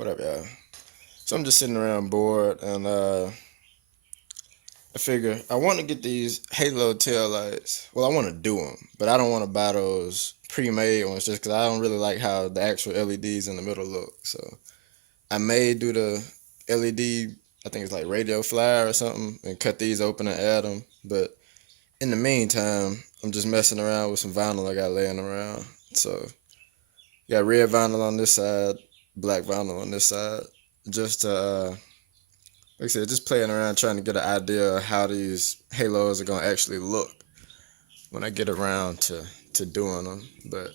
What up, y'all? So I'm just sitting around bored, and I figure I want to get these Halo tail lights. Well, I want to do them, but I don't want to buy those pre-made ones just because I don't really like how the actual LEDs in the middle look. So I may do the LED, I think it's like radio flare or something, and cut these open and add them. But in the meantime, I'm just messing around with some vinyl I got laying around. So got red vinyl on this side, black vinyl on this side, just to like I said, just playing around trying to get an idea of how these halos are gonna actually look when I get around to doing them. But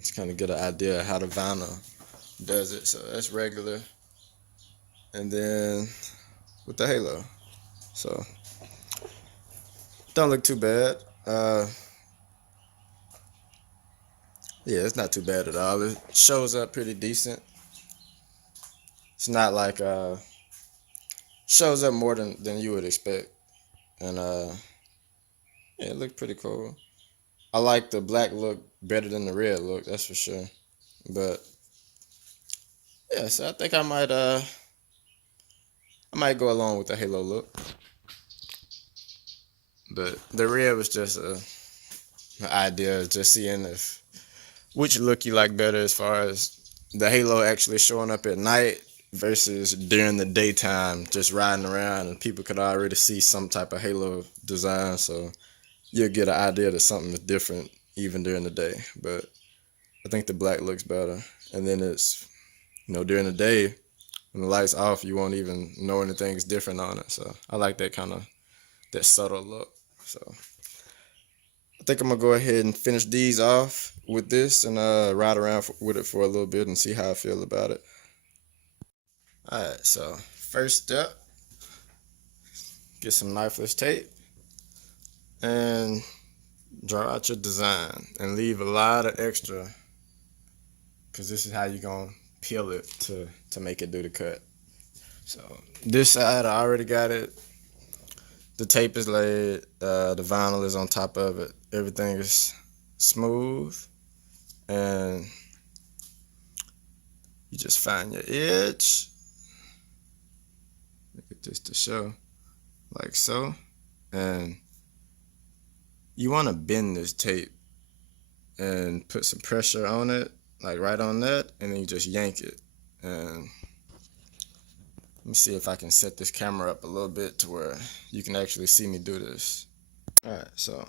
just kind of get an idea of how the vinyl does it. So that's regular, and then with the halo, so don't look too bad. Yeah, it's not too bad at all. It shows up pretty decent. It's not like shows up more than you would expect, and yeah, it looked pretty cool. I like the black look better than the red look, that's for sure. But yeah, so I think I might go along with the halo look. But the red was just an idea of just seeing if which look you like better as far as the halo actually showing up at night versus during the daytime just riding around and people could already see some type of halo design, so you'll get an idea that something is different even during the day. But I think the black looks better. And then it's, during the day, when the light's off, you won't even know anything's different on it. So I like that kind of, that subtle look. So I think I'm gonna go ahead and finish these off with this and ride around with it for a little bit and see how I feel about it. All right, so first step, get some knifeless tape and draw out your design and leave a lot of extra, because this is how you're gonna peel it to make it do the cut. So this side I already got it. The tape is laid, the vinyl is on top of it. Everything is smooth, and you just find your edge. Get this to show, like so. And you want to bend this tape and put some pressure on it, like right on that, and then you just yank it. And let me see if I can set this camera up a little bit to where you can actually see me do this. Alright, so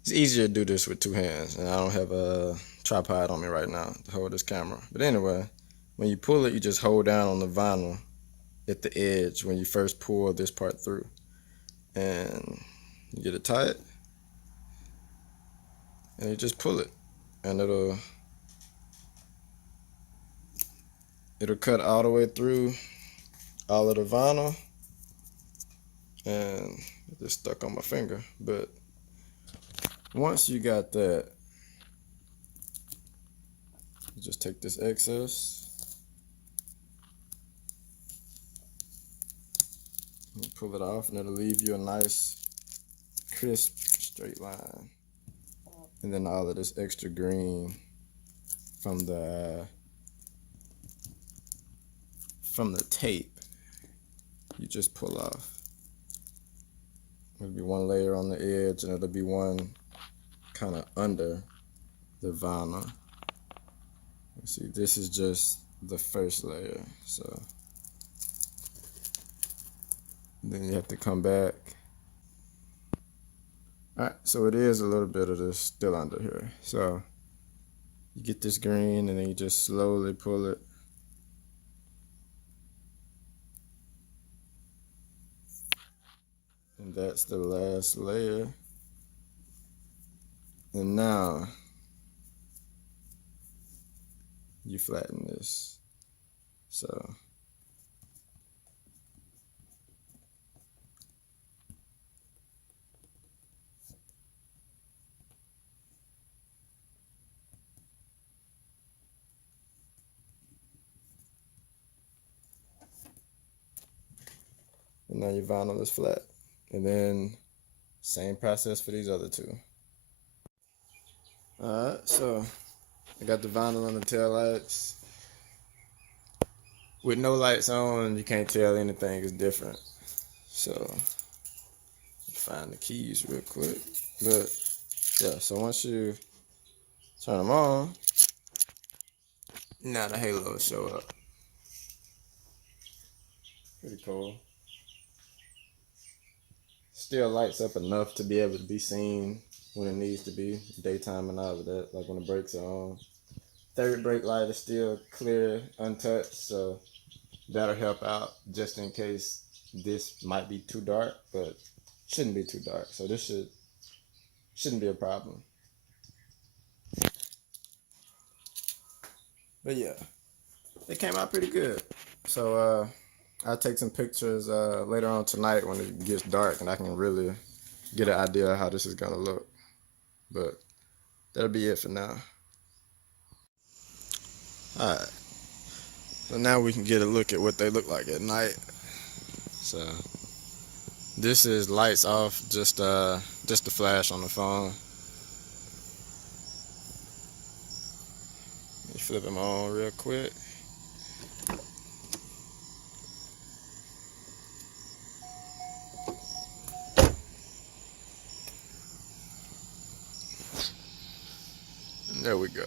it's easier to do this with two hands, and I don't have a tripod on me right now to hold this camera. But anyway, when you pull it, you just hold down on the vinyl at the edge when you first pull this part through. And you get it tight, and you just pull it, and it'll cut all the way through all of the vinyl, and it just stuck on my finger. But once you got that, you just take this excess and pull it off, and it'll leave you a nice crisp straight line. And then all of this extra green from the tape, you just pull off. There'll be one layer on the edge, and it'll be one kind of under the vinyl. See, this is just the first layer, so then you have to come back. Alright, so it is a little bit of this still under here. So you get this green, and then you just slowly pull it. And that's the last layer. And now you flatten this. So and now your vinyl is flat. And then same process for these other two. Alright, so I got the vinyl on the taillights. With no lights on, you can't tell anything is different. So, find the keys real quick. But, yeah, so once you turn them on, now the halo will show up. Pretty cool. Still lights up enough to be able to be seen when it needs to be, daytime and all of that, like when the brakes are on. Third brake light is still clear, untouched, so that'll help out just in case this might be too dark, but shouldn't be too dark. So this shouldn't be a problem. But yeah, it came out pretty good. So I'll take some pictures later on tonight when it gets dark and I can really get an idea of how this is gonna look. But that'll be it for now. Alright, so now we can get a look at what they look like at night. So this is lights off, just the flash on the phone. Let me flip them on real quick. And there we go.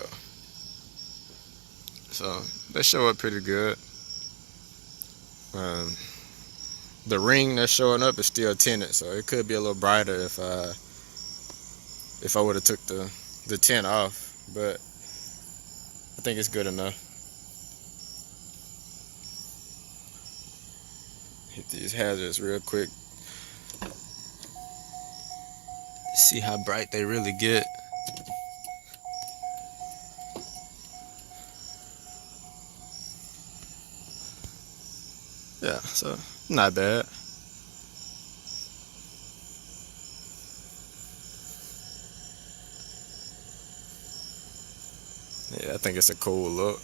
So they show up pretty good. The ring that's showing up is still tinted, so it could be a little brighter if I would have took the tint off, but I think it's good enough. Hit these hazards real quick. See how bright they really get. Yeah, so not bad. Yeah, I think it's a cool look.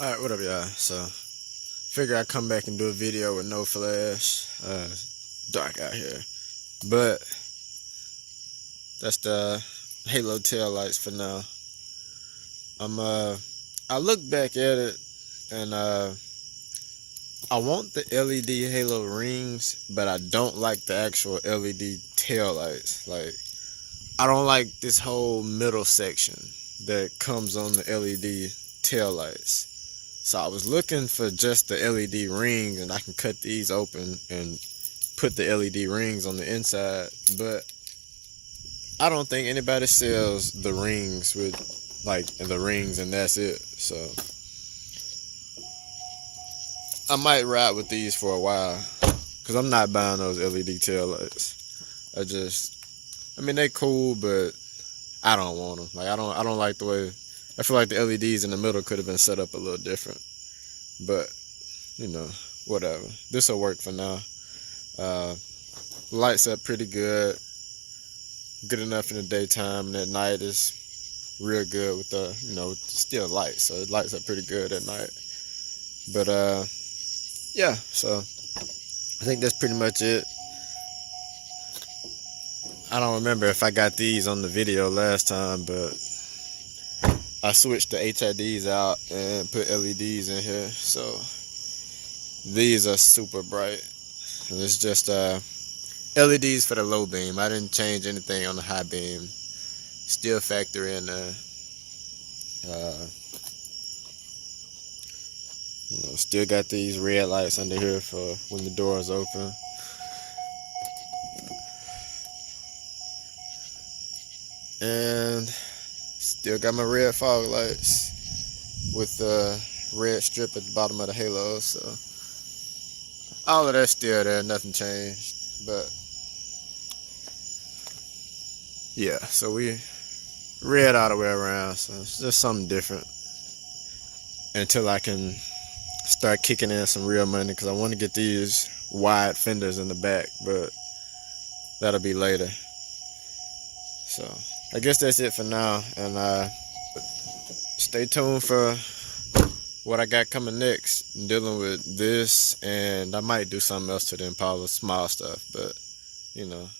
Alright, what up y'all? So figure I'd come back and do a video with no flash. Dark out here. But that's the halo tail lights for now. I look back at it and I want the LED halo rings, but I don't like the actual LED tail lights. Like, I don't like this whole middle section that comes on the LED tail lights. So I was looking for just the LED rings, and I can cut these open and put the LED rings on the inside, but I don't think anybody sells the rings with like the rings and that's it. So I might ride with these for a while because I'm not buying those LED tail lights. I mean, they cool, but I don't want them. Like, I don't like the way. I feel like the LEDs in the middle could have been set up a little different, but you know, whatever. This will work for now. Lights up pretty good. Good enough in the daytime, and at night is real good with the, still light, so it lights up pretty good at night. But yeah, so I think that's pretty much it. I don't remember if I got these on the video last time, but I switched the HIDs out and put LEDs in here, so these are super bright. And it's just LEDs for the low beam. I didn't change anything on the high beam. Still factor in still got these red lights under here for when the door is open. And still got my red fog lights with the red strip at the bottom of the halo. So all of that's still there, nothing changed. But yeah, so we red all the way around, so it's just something different until I can start kicking in some real money, because I want to get these wide fenders in the back, but that'll be later. So I guess that's it for now, and stay tuned for what I got coming next. I'm dealing with this, and I might do something else to the Impala, small stuff, but you know.